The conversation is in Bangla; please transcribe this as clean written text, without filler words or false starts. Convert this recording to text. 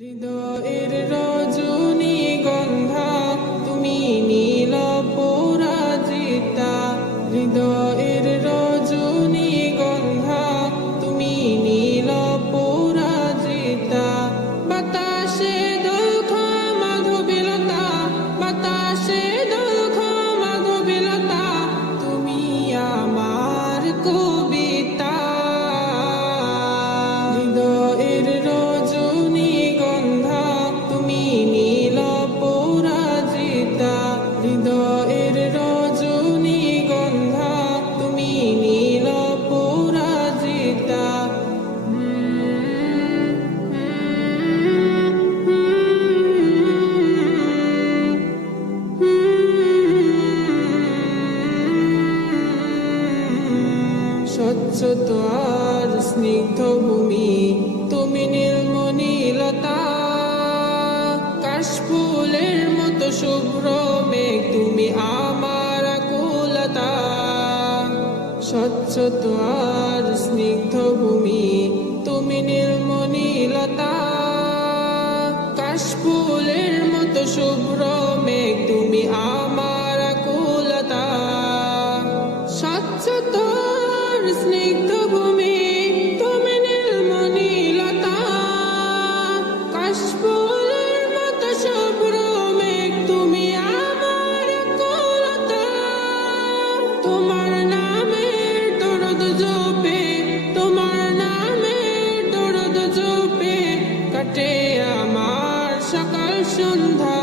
হৃদয়ের রজনীগন্ধা তুমি নীল পরাজিতা। হৃদয়ের রজনীগন্ধা তুমি নীল পরাজিতা। বাতাসে দোলখা মাধবীলতা, বাতাসে দোলখা মাধবীলতা, তুমি আমার কবিতা। হৃদয়ের রজনীগন্ধা তুমি নীল পরাজিতা। হৃদয়ের রজনীগন্ধা তুমি নীল পরাজিতা। স্বচ্ছ আর স্নিগ্ধ ভূমি তুমি নীলমণিলতা। কাশফুলের মতো শুভ্র মেঘ তুমি আমার আকুলতা। স্বচ্ছ আর স্নিগ্ধ ভূমি তুমি নীলমণিলতা। কাশফুলের মতো শুভ্র মেঘ তুমি আমার আকুলতা। স্বচ্ছ স্নিগ্ধ ভূমি তুমি নীলমণিলতা। কাশফুলের মতো শুভ্র মেঘ তুমি আমার আকুলতা। তোমার নামের দরদ জপে, তোমার নামের দরদ জপে কাটে আমার সকাল সন্ধ্যা।